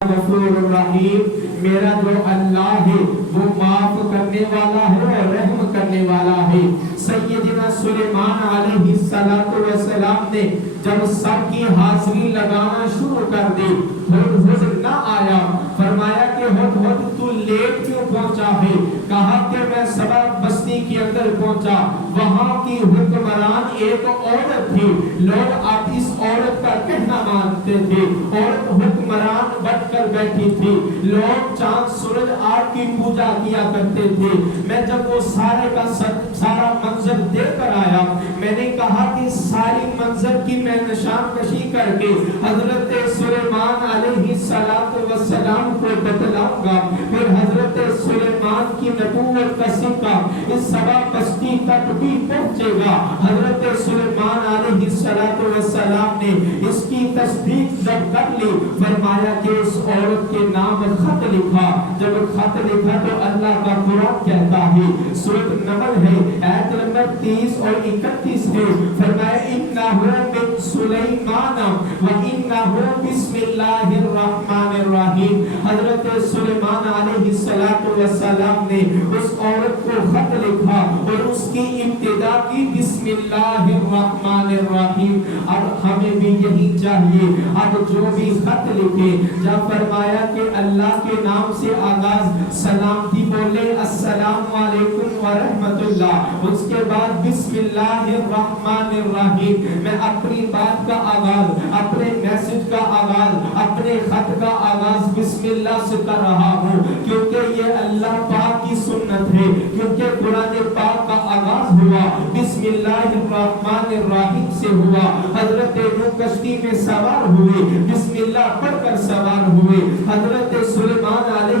غفور الرحیم، میرا جو اللہ ہے وہ معاف کرنے والا ہے اور رحم کرنے والا ہے۔ سیدنا سلیمان علیہ السلام نے جب سب کی حاضری لگانا شروع کر دی، ہدہد نہ آیا، فرمایا کہ ہدہد تو لیٹ کیوں پہنچا ہے؟ کہا کہ میں سبا بستی کے اندر پہنچا، وہاں کی حکمران ایک عورت تھی، لوگ اب اس عورت کا کہنا مانتے تھے، عورت حکمران بن کر بیٹھی تھی، لوگ چاند سورج آگ کی پوجا کیا کرتے تھے۔ میں جب وہ سارا منظر دیکھ کر آیا، میں نے کہا کہ ساری منظر کی میں نشان کشی کر کے حضرت سلیمان علیہ السلام کو بتلاؤں گا، پھر حضرت سلیمان کی نبوت کا سکہ اس سبا بستی تک بھی پہنچے گا۔ حضرت سلیمان علیہ السلام نے اس کی تصدیق جب کر لی، فرمایا کہ اس عورت کے نام خط لکھا۔ جب خط لکھا تو اللہ کا قرآن کہتا ہے، سورۃ نمل ہے، آیت نمبر 30 اور 31 ہے، فرمایا انہ من سلیمان وانہ بسم اللہ الرحمن الرحیم۔ حضرت سلیمان علیہ السلام نے اس عورت کو خط لکھا اور اس کی ابتدا کی بسم اللہ الرحمن الرحیم۔ اب ہمیں بھی یہی چاہیے، اب جو بھی خط لکھے جب فرمایا کہ اللہ کے نام سے آغاز سلامتی بولے، السلام علیکم ورحمت اللہ، اس کے بعد بسم اللہ الرحمن الرحیم۔ میں اپنی بات کا آغاز، اپنے میسج کا آغاز، اپنے خط کا آغاز بسم اللہ سے کر رہا ہوں، کیونکہ یہ اللہ پاک کی سنت ہے، کیونکہ قرآن پاک کا آغاز ہوا بسم اللہ الرحمن الرحیم سے ہوا۔ حضرت نوح کشتی میں سوار ہوئے، بسم اللہ پڑھ کر سوار ہوئے۔ حضرت سلیمان علیہ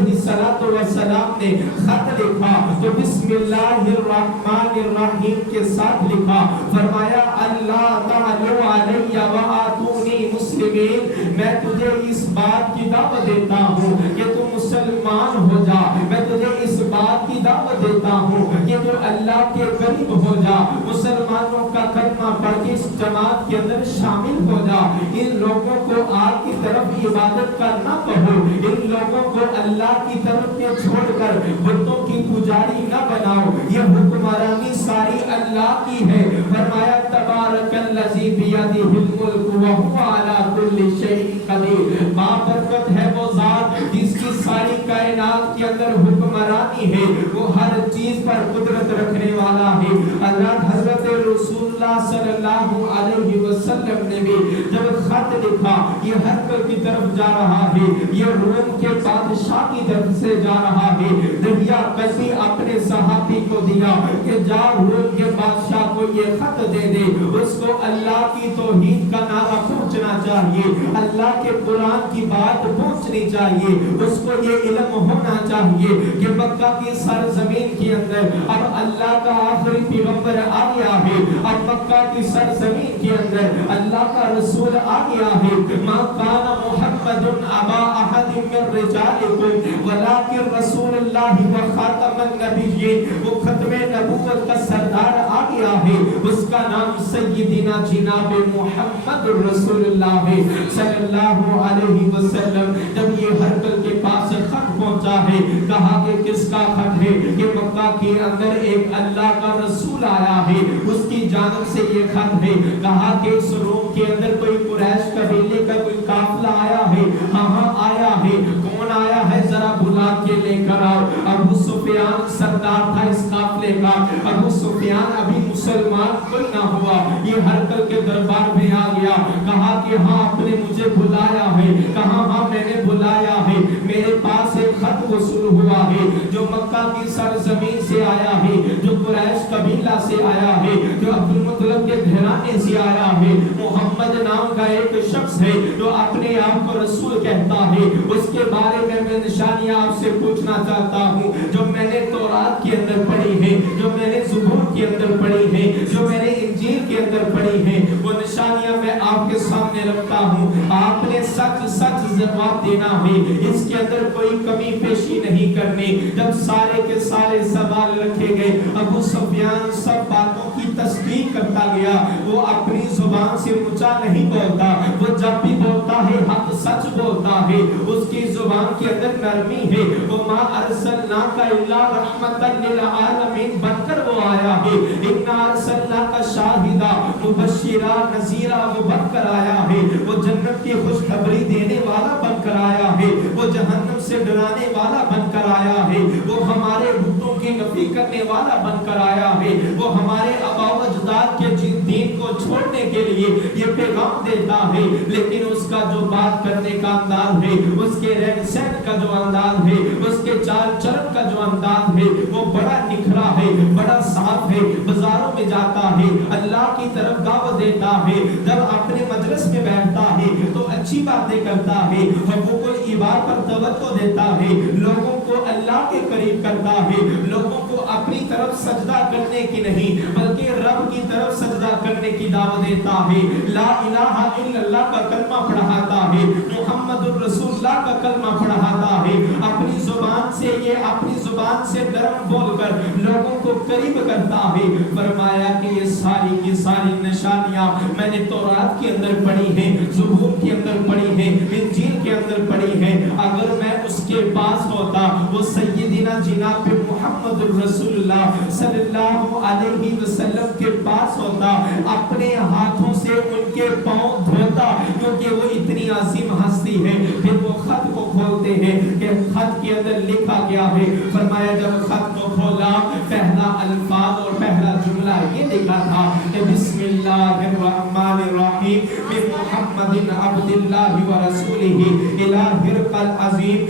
السلام نے خط لکھا تو بسم اللہ الرحمن الرحیم کے ساتھ لکھا، فرمایا اللہ تعالی علی وآتونی مسلمین، میں تجھے اس بات کی دعوت دیتا ہوں کہ تو مسلمان ہو جا، میں تجھے اس بات کی دعوت دیتا ہوں کہ تو اللہ کے قریب ہو جا، مسلمانوں کا کلمہ پڑھ کے اس جماعت کے اندر شامل ہو جا، ان لوگوں کو آگ کی طرف عبادت کا نہ کہو، ان لوگوں کو اللہ کی طرف کے چھوڑ کر بتوں کی پجاری نہ بناؤ، یہ حکمرانی ساری اللہ کی ہے۔ فرمایا تبارک الذی بیدہ الملک وہو علی کل شیء قدیر، بابرکت ہے وہ ذات جس کی ساری کائنات کے اندر حکمرانی ہے، وہ ہر چیز پر قدرت رکھنے والا ہے۔ حضرت رسول اللہ صلی اللہ علیہ وسلم نے بھی جب خط لکھا، یہ ہرکل کی طرف جا رہا ہے، یہ روم کے بادشاہ کی طرف سے جا رہا ہے، دہیا کسی اپنے صحابی کو دیا کہ جا روم کے بادشاہ کو یہ خط دے دے، اس کو اللہ کی توحید کا نعرہ پہنچنا چاہیے، اللہ کے قرآن کی بات پہنچنی چاہیے، اس کو یہ علم ہونا چاہیے کہ مکہ کی سرزمین کے اندر اب اللہ کا آخری پیغمبر آ گیا ہے، اب مکہ کی سرزمین کے اندر اللہ کا رسول آ گیا ہے۔ ما کان محمد ابا احد من رجالکم ولکن رسول اللہ و خاتم النبیین، وہ ختم نبوت کا سردار آ گیا ہے، اس کا نام سیدنا جناب محمد رسول اللہ ہے صلی اللہ علیہ وسلم۔ جب یہ ہرکل کے پاس خط پہنچا ہے، کہا کہ کس کا خط ہے؟ کہ مکہ کے اندر ایک اللہ کا رسول آیا ہے، اس کی جانب سے یہ خط ہے۔ کہا کہ اس روم کے اندر کوئی قریش قبیلے کا کوئی قافلہ آیا ہے؟ ہاں آیا ہے۔ کون آیا ہے؟ ذرا بلا کے لے کر آؤ۔ ابو سفیان سردار تھا اس قافلے کا، ابو سفیان ابھی مسلمان کوئی نہ ہوا، یہ ہرکل کے دربار میں آ گیا، کہا کہ ہاں آپ نے مجھے بلایا ہے، کہا ہاں میں نے بلایا ہے، میرے پاس ایک خط وصول ہوا ہے جو مکہ کی سرزمین سے آیا ہے، جو قریش قبیلہ سے آیا ہے، جو عبد المطلب کے گھرانے سے آیا ہے، محمد نام کا ایک شخص ہے جو اپنے آپ کو رسول کہتا ہے، اس کے بارے میں نشانیاں آپ سے پوچھنا چاہتا ہوں، جو میں نے تورات کے اندر پڑھی ہے، جو میں نے زبور کے اندر پڑھی ہے، جو میں نے انجیل کے اندر پڑھی ہے، وہ نشانیاں میں آپ کے سامنے رکھتا ہوں۔ آپ نے سچ سچ जवाब देना है, इसके अंदर कोई कमी पेशी नहीं करनी। जब सारे के सारे सवाल रखे गए, अबू सुफियान सब बातों की तस्दीक करता गया। वो अपनी जुबान से ऊंचा नहीं बोलता, वो जब भी बोलता है हक सच बोलता है, उसकी जुबान के अंदर नरमी है। वो मा अरसलनाका इल्ला रहमतन लिल आलमीन बनकर वो आया है। इन्ना अरसलनाका शाहिदा मुबश्शिरा नज़ीरा वो बनकर आया है। वो जन्नत की खुशखबरी देने वाला बनकर आया है, वो जहन्नम से डराने वाला बनकर आया है, वो हमारे बुतों की नफी करने वाला बनकर आया है, वो हमारे आबाओ अजदाद के दीन को छोड़ने के लिए ये पैगाम देता है। लेकिन उसका जो बात करने का अंदाज है, उसके रहन सहन का जो अंदाज है, उसके चाल चलन का जो अंदाज है, वो बड़ा निखरा है, बड़ा साफ है। बाजारों में जाता है, अल्लाह की तरफ दावत देता है, जब अपने मजलिस में बैठता है तो अच्छी बातें करता है, हुकूकुल इबाद पर तवज्जो देता है, लोगों को अल्लाह के करीब करता है, लोगों को अपनी तरफ सजदा करने की नहीं बल्कि रब की तरफ सजदा करने की दावत देता है। ला इलाहा इल्लल्लाह का कलमा पढ़ाता है, मुहम्मदुर रसूलुल्लाह का कलमा पढ़ाता है। अपनी जुबान से ये अपनी जुबान से नरम बोलकर लोगों को करीब करता है। फरमाया कि ये सारी की सारी निशानियां मैंने तौरात के अंदर पढ़ी हैं, ज़बूर के अंदर पढ़ी हैं, इंजील के अंदर पढ़ी हैं। अगर मैं उसके पास होता, वो सय्यदिना जनाब मुहम्मदुर रसूलुल्लाह सल्लल्लाहु अलैहि वसल्लम के पास होता, अपने हाथों से उनके पांव धोता, क्योंकि वो इतनी अजीम हस्ती है। फिर वो खत को खोलते हैं कि खत के अंदर लिखा गया है। फरमाया जब खत को खोला, पहला अल्फाज और पहला जुमला ये लिखा था कि बिस्मिल्लाहिर्रहमानिर्रहीम मिन मुहम्मदिन अब्दिल्लाहि व रसूलिही इला हिरकल अजीम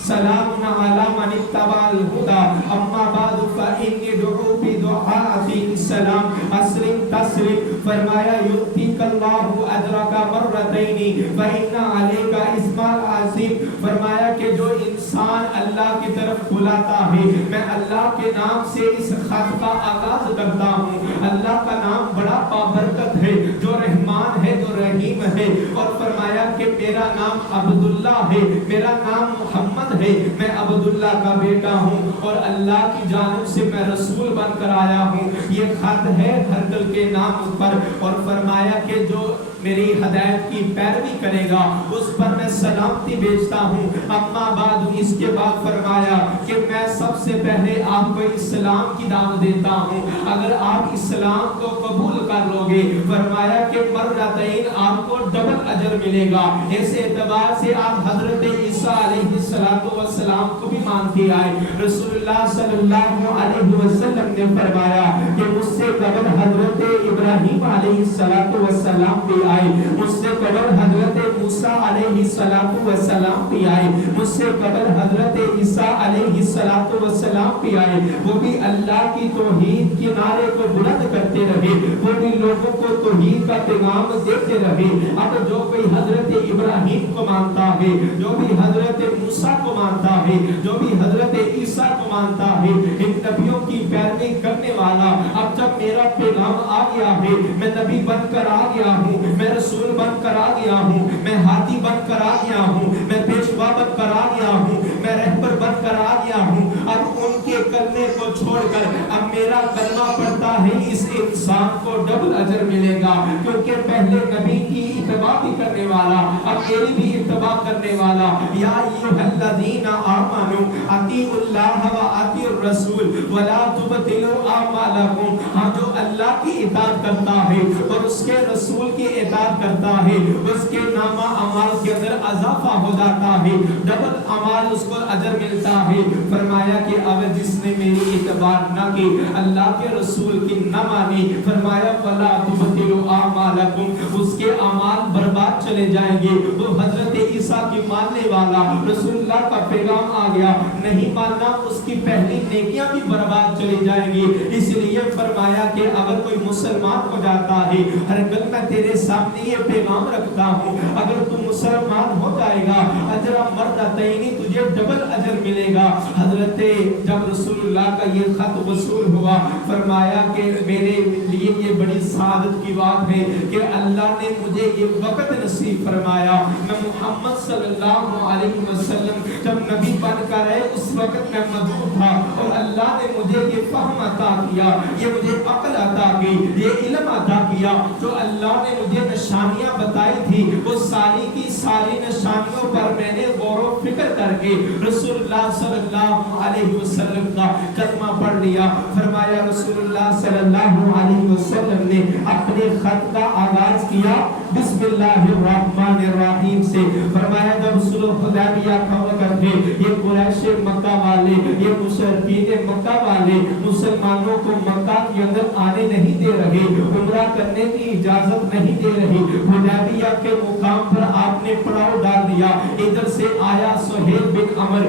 सलामुन अला मन इत्तबअल हुदा अम्मा बादु फइन्नी दुऊ बि दुआती सलाम अस्लिम तस्लिम। फरमाया युतिकल्लाहु अजरका मर्रतैनी व इन्ना अलैका इस्माल अजीम। फरमाया कि जो इंसान अल्लाह की तरफ बुलाता है, मैं अल्लाह के नाम से इस खत का आगाज करता हूँ। अल्लाह का नाम बड़ा बाबरकत है, जो रहमान है, जो रहीम है। और फरमाया कि मेरा नाम अब्दुल्ला है, मेरा नाम मोहम्मद है, मैं अब्दुल्ला का बेटा हूँ और अल्लाह की जानिब से मैं रसूल बनकर आया हूँ। ये खत है हरकल के नाम पर। और फरमाया कि जो मेरी हदायत की पैरवी करेगा उस पर मैं सलामती भेजता हूँ। अम्मा बाद इसके बाद फरमाया कि मैं सबसे पहले आपको इस्लाम की दावत देता हूँ, अगर आप इस्लाम को कबूल कर लोगे, फरमाया कि मर्रतैन आपको डबल अजर मिलेगा। इस एतबार से आप हजरत ईसा अलैहिस्सलातु वस्सलाम को भी मानते आए। रसूलुल्लाह सल्लल्लाहु अलैहि वसल्लम ने फरमाया कि मुझसे कबल हजरत इब्राहीम अलैहिस्सलातु वस्सलाम भी आए, मुझसे कबल हजरत मूसा अलैहिस्सलातु वस्सलाम भी आए, मुझसे कबल हजरत ईसा अलैहिस्सलातु वस्सलाम भी आए। वो भी अल्लाह की तौहीद के नारे को बुलंद करते रहे, वो भी लोगों को तौहीद का पैगाम देते रहे। अब जो कोई हजरत इब्राहीम को मानता है, जो भी हजरत मूसा को मानता है, जो भी हजरत ईसा को मानता है, इन नबियों की पैरवी करने वाला, अब जब मेरा पैगाम आ गया है, मैं नबी बनकर आ गया हूँ, मैं रसूल बनकर आ गया हूँ, मैं हादी बनकर आ गया हूँ, मैं पेशवा बनकर आ गया हूँ, मैं रहबर बनकर आ गया हूँ। अब उनके कलमे को छोड़कर अब मेरा कलमा पढ़ता है, इस इंसान को डबल अजर मिलेगा, क्योंकि पहले नबी की इत्तबा भी करने वाला, अब मेरी भी इत्तबा करने वाला। या अय्युहल्लज़ीना आमनू अतीउल्लाह व अतीउर रसूल वला तुबतिलू आमालकुम। हाँ, जो अल्लाह की इताअत करता है और उसके रसूल की इताअत करता है, उसके नामा अमाल के अंदर इजाफा हो जाता है, डबल अमाल उसको अजर मिलता है। फरमाया कि अब जिसने मेरी इत्तबा न की, अल्लाह के रसूल की न मानी, फरमाया वला तुबतिलू आमालकुम, उसके अमाल बर्बाद चले जाएंगे। वो हजरत ईसा की मानने वाला, रसूलुल्लाह का पैगाम आ गया, नहीं मानना, उसकी पहली नेकियां भी बर्बाद चली जाएंगी। इसलिए फरमाया कि अगर कोई मुसलमान हो जाता है, हर कल मैं तेरे सामने ये पैगाम रखता हूँ, अगर तू मुसलमान हो जाएगा, अजरा मर्रतैनी तुझे मुझे डबल अजर मिलेगा। हजरत जब रसूलुल्लाह का ये खत वसूल हुआ, फरमाया कि मेरे लिए ये बड़ी सादत की बात है कि अल्लाह ने मुझे ये वक़्त नसीब फरमाया। मैं मोहम्मद सल्लल्लाहु अलैहि वसल्लम जब नबी बनकर आए उस वक़्त मैं मौजूद था और अल्लाह ने मुझे ये फहम अता किया, ये मुझे अक्ल अता की, ये इल्म अता किया। जो अल्लाह ने मुझे निशानियां बताई थी वो सारी की सारी निशानियों पर मैंने गौर व फिक्र करके रसूलुल्लाह सल्लल्लाहु अलैहि वसल्लम का कलमा पढ़ लिया। फरमाया रसूलुल्लाह सल्लल्लाहु अलैहि वसल्लम ने अपने खत का आगाज किया बिस्मिल्लाहिर्रहमानिर्रहीम से। फरमाया जब सुलह हुदैबिया का वक़्त है, ये कुरैश मक्का वाले, ये मुशरिकीन मक्का वाले मुसलमानों को मक्का के अंदर आने नहीं दे रहे, उम्रा करने की इजाजत नहीं दे रही। हुदैबिया के मुकाम पर आपने पड़ाव डाल दिया। इधर से आया सुहेल बिन अमर,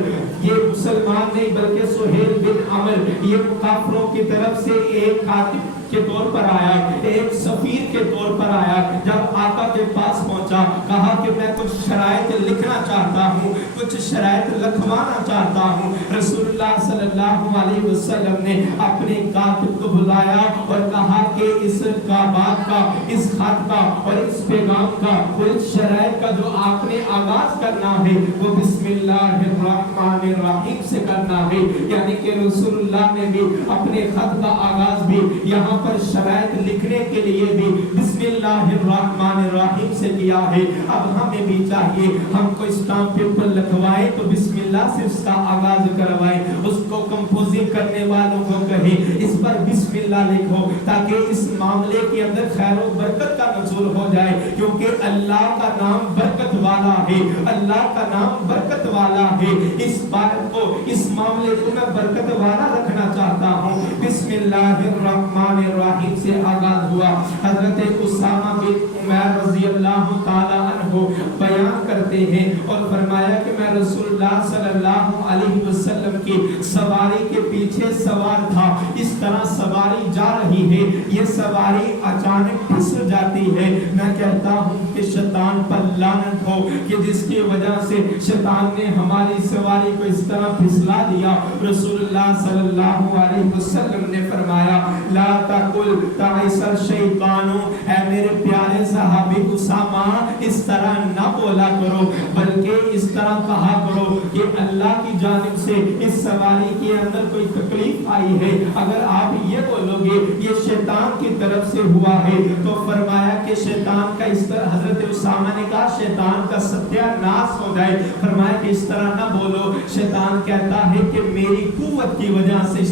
ये मुसलमान नहीं बल्कि सुहेल बिन अमर ये काफिरों की तरफ से एक कातिब के तौर पर आया, एक सफीर के तौर पर आया। जब आका के पास पहुंचा, कहा कि मैं कुछ शराइत लिखना चाहता हूँ, कुछ शराइत लिखवाना चाहता हूँ। रसूलुल्लाह सल्लल्लाहु अलैहि वसल्लम ने अपने कातिब को बुलाया और कहा कि इस बात का, इस खत का और इस पैगाम का और इस शराइत का जो आपने आगाज करना है वो बिस्मिल्लाहिर्रहमानिर्रहीम से करना है। यानी कि रसूलुल्लाह ने भी अपने खत का आगाज भी यहाँ पर शराइत लिखने के लिए भी बिस्मिल्लाहिर्रहमानिर्रहीम से किया है। अब हमें भी चाहिए, हमको स्टाम्प पेपर लिखवाए तो बिस्मिल्लाह से उसका आगाज करवाए, उसको कंपोजिंग करने वालों को कहे इस पर बिस्मिल्लाह लिखो ताकि इस मामले के अंदर खैर और बरकत का नज़ूल हो जाए। क्योंकि अल्लाह का नाम बरकत वाला है, अल्लाह का नाम बरकत वाला है। इस बात को, इस मामले को मैं बरकत वाला रखना चाहता हूँ। बिस्मिल्लाहिर्रहमानिर्रहीम से आगाज हुआ। हजरत उसामा बिन उमैर रज़ियल्लाहु ताला अन्हु बयान करते हैं और फरमाया कि मैं रसूलुल्लाह सल्लल्लाहु अलैहि वसल्लम की सवारी के पीछे सवार था। इस तरह सवारी जा रही है, ये सवारी अचानक फिसल जाती है। मैं कहता हूँ कि शैतान पर लानत हो कि जिसकी वजह से शैतान ने हमारी सवारी को इस तरह फिसला दिया। रसूलुल्लाह सल्लल्लाहु अलैहि वसल्लम ने फरमाया ला तकुल ताइसल शैतानो, ऐ मेरे प्यारे सहाबी उसामा इस तरह ना बोला करो, बल्कि इस तरह कहा करो कि अल्लाह की जानिब से इस सवारी के अंदर कोई तकलीफ आई है। अगर आप ये बोलोगे ये शैतान की तरफ से हुआ है तो फरमाया कि शैतान का इस तरह, हजरत उसामा ने कहा शैतान का सत्यानाश हो जाए। फरमाया कि इस तरह ना बोलो, शैतान कहता है कि मेरी कुव्वत की वजह से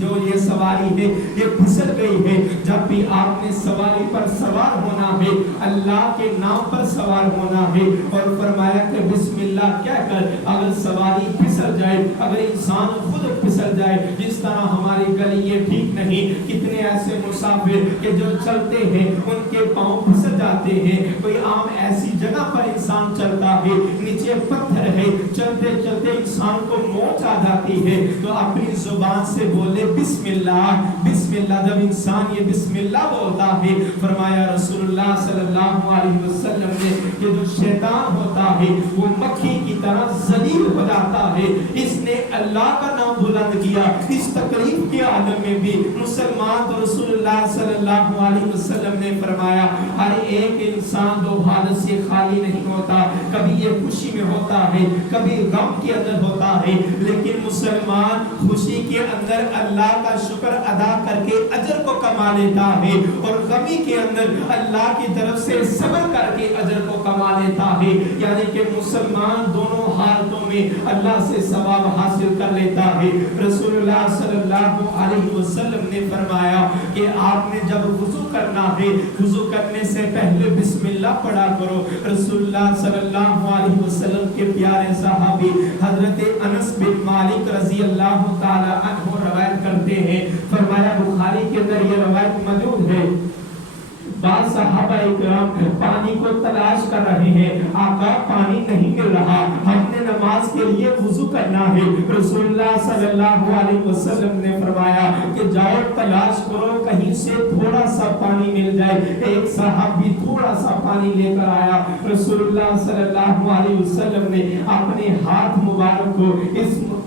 जो ये सवारी है ये फिसल गई है। जब भी आपने सवारी पर सवार होना है, अल्लाह के नाम पर सवार होना है। और फरमाया कि बिस्मिल्लाह कहकर अगर सवारी फिसल जाए, अगर इंसान खुद फिसल जाए, जिस तरह हमारी गली ये ठीक नहीं, कितने ऐसे मुसाफिर के जो चलते हैं उनके पांव फिसल जाते हैं। कोई आम ऐसी जगह पर इंसान चलता है, नीचे पत्थर है, चलते चलते इंसान को मौत आ जाती है, तो अपनी जुबान से बोले बिस्मिल्लाह। बिस्मिल्लाह, जब इंसान ये बिस्मिल्लाह बोलता है, फरमाया रसूलुल्लाह सल्लल्लाहु अलैहि वसल्लम ने कि जो शैतान होता है वो मक्खी की तरह जलील हो जाता है। इसने अल्लाह का नाम बुलंद किया, इस तकलीफ के आलम में भी मुसलमान तो रसूलुल्लाह सल्लल्लाहु अलैहि वसल्लम ने फरमाया हर एक इंसान दो हालत से खाली नहीं होता, कभी ये खुशी में होता है, कभी गम के अंदर होता है, लेकिन मुसलमान खुशी के अंदर अल्लाह का शुक्र अदा करके अजर को कमा लेता है और गमी के अंदर अल्लाह की तरफ से सब्र करके अजर को कमा लेता है। यानी कि मुसलमान दोनों हालतों में अल्लाह से सवाब हासिल कर लेता है। रसूलुल्लाह सल्लल्लाहु अलैहि वसल्लम ने फरमाया कि आपने जब वुजू करना है, वुजू करने से पहले बिस्मिल्लाह पढ़ा करो। रसूलुल्लाह सल्लल्लाहु अलैहि वसल्लम के प्यारे सहाबी हजरत अनस बिन मालिक रज़ियल्लाहु ताला अन्हु रवायत करते हैं, फरमाया बुखारी के अंदर ये रवायत मौजूद है। बाद सहाबा इकराम पानी को तलाश कर रहे हैं, आका पानी नहीं मिल रहा, हमने नमाज नमाज के लिए वुजू करना है। रसूलुल्लाह सल्लल्लाहु अलैहि वसल्लम ने फरमाया कि जाओ तलाश करो कहीं से थोड़ा सा पानी मिल जाए। एक सहाबी थोड़ा सा पानी लेकर आया। रसूलुल्लाह सल्लल्लाहु अलैहि वसल्लम ने अपने हाथ मुबारक को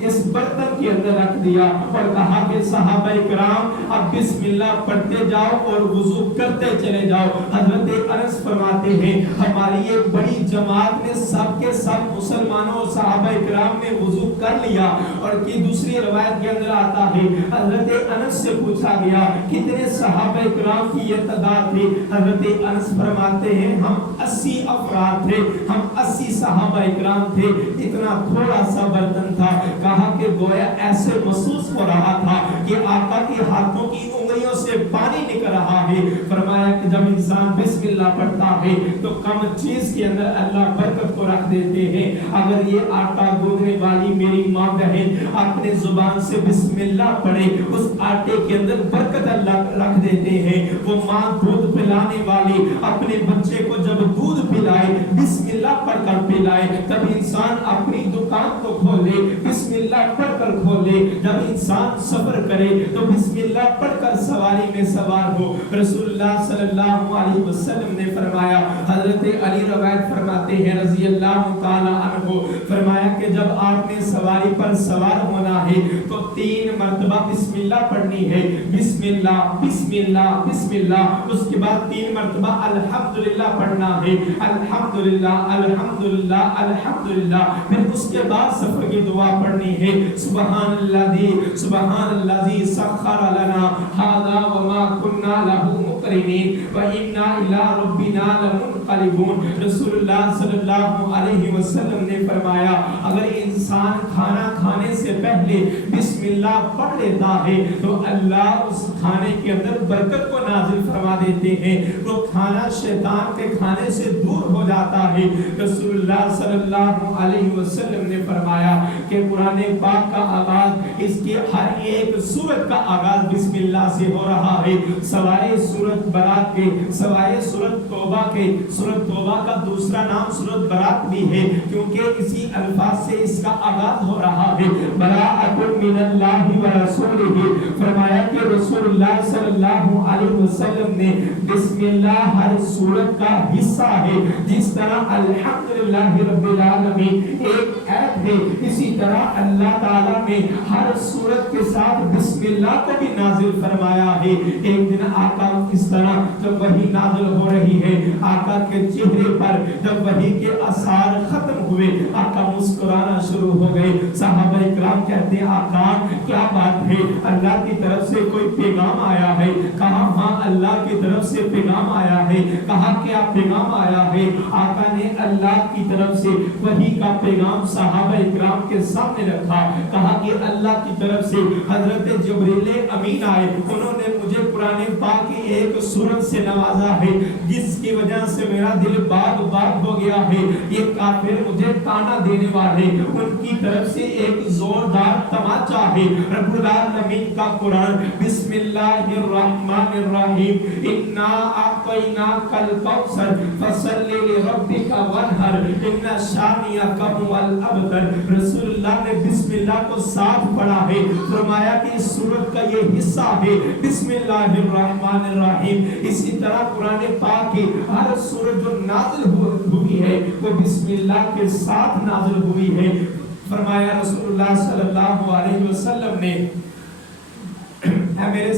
इस बर्तन के अंदर रख दिया और कहा कि सहाबा इकराम अब बिस्मिल्लाह पढ़ते जाओ और वुजू करते चले जाओ। हजरत अनस फरमाते हैं हमारी एक बड़ी जमात ने सब के सब मुसलमानों और सहाबा इकराम ने वुजू कर लिया। और की दूसरी रवायत के अंदर आता है हजरत अनस से पूछा गया कितने सहाबा इकराम की ये तादाद थी। हजरत अनस फरमाते हैं हम 80 अफराद थे, हम 80 सहाबा इकराम थे। इतना थोड़ा सा बर्तन था। कहा कि गोया ऐसे महसूस हो रहा था कि आका के हाथों की उंगलियों से पानी निकल रहा है। फरमाया कि जब इंसान बिस्मिल्लाह पढ़ता है तो कम चीज के अंदर अल्लाह बरकत को रख देते हैं। अगर ये आटा गूंथने वाली मेरी माँ बहन अपने जुबान से बिस्मिल्लाह पढ़े उस आटे के अंदर बरकत अल्लाह रख देते हैं। वो माँ दूध पिलाने वाली अपने बच्चे को जब दूध पिलाए बिस्मिल्लाह पढ़कर पिलाए तब इंसान अपनी दुकान को खोले बिस्मिल्लाह पढ़कर खोले। जब इंसान सफर करे तो बिस्मिल्लाह पढ़कर सवारी में सवार हो। रसूलुल्लाह सल्लल्लाहु अलैहि वसल्लम ने फरमाया हजरत अली रवायत फरमाते हैं रज़ी अल्लाह ताला अन्हु फरमाया कि जब आपने सवारी पर सवार होना है तो 3 मर्तबा बिस्मिल्लाह पढ़नी है। बिस्मिल्लाह बिस्मिल्लाह बिस्मिल्लाह। उसके बाद 3 मर्तबा अल्हम्दुलिल्लाह पढ़ना है। अल्हम्दुलिल्लाह अल्हम्दुलिल्लाह अल्हम्दुलिल्लाह। फिर उसके बाद सफर की दुआ पढ़नी है सुबहानल्लाज़ी सख्खर लना हाज़ा व मा कुन्ना लहू मुक़रिनीन व इन्ना इला रब्बिना लमुनक़लिबून। रसूलुल्लाह सल्लल्लाहु अलैहि वसल्लम ने फरमाया अगर इंसान खाना खाने से पहले बिस्मिल्लाह पढ़ लेता है तो अल्लाह उस खाने के अंदर बरकत को नाजिल फरमा देते हैं। वो खाना शैतान के खाने से दूर हो जाता है। रसूलुल्लाह सल्लल्लाहु अलैहि वसल्लम ने फरमाया कि कुरान पाक का आगाज इसके हर एक सूरत का आगाज बिस्मिल्लाह से हो रहा है। सवाए सूरत बरात के सवाए सूरत तौबा के सूरत तौबा का दूसरा नाम सूरत बरात भी है क्योंकि इसी अल्फाज से इसका आगाज हो रहा है। बराअतुन मिनल्लाहि व रसूलिही। फरमाया कि रसूलुल्लाह सल्लल्लाहु अलैहि वसल्लम ने बिस्मिल्लाह हर सूरत का हिस्सा है। जिस तरह अल्हम्दुलिल्लाहि रब्बिल आलमीन एक ऐप है इसी तरह अल्लाह ताला ने हर सूरत के साथ बिस्मिल्लाह को भी नाजिल फरमाया है। एक दिन आका इस तरह जब वही नाजिल हो रही है आका के चेहरे पर जब वही के आसार खत्म हुए आका मुस्कुराना शुरू हो गए। सहाबा इकराम कहते हैं आका क्या बात है अल्लाह की तरफ से कोई पैगाम आया है। कहा हाँ अल्लाह की तरफ से पैगाम आया है। कहा क्या पैगाम आया है। आका ने अल्लाह की तरफ से वही का पैगाम सहाबा इकराम के सामने रखा। कहा कि अल्लाह की तरफ से हजरत जिब्रील अमीन आए उन्होंने मुझे कुरान पाक की एक सूरत से नवाजा है जिसकी वजह से मेरा दिल बाग बाग हो गया है। ये काफिर मुझे ताना देने वाले उनकी तरफ से एक जोरदार तमाचा है। रब्बुल आलमीन का कुरान बिस्मिल्लाहिर रहमानिर रहीम इन्ना अतैनाकल कौसर फसल्लि लिरब्बिका वनहर इन्ना शानियका हुवल अबतर। रसूलुल्लाह ने बिस्मिल्लाह को साथ पढ़ा है। फरमाया कि इस सूरत का ये हिस्सा है बिस्मिल्लाहिर रहमानिर रहीम। इसी तरह कुरान पाक की हर सूरत जो नाज़िल हुई है वो बिस्मिल्लाह के साथ नाज़िल हुई है। फरमाया रसूलुल्लाह सल्लल्लाहु अलैहि वसल्लम ने मेरे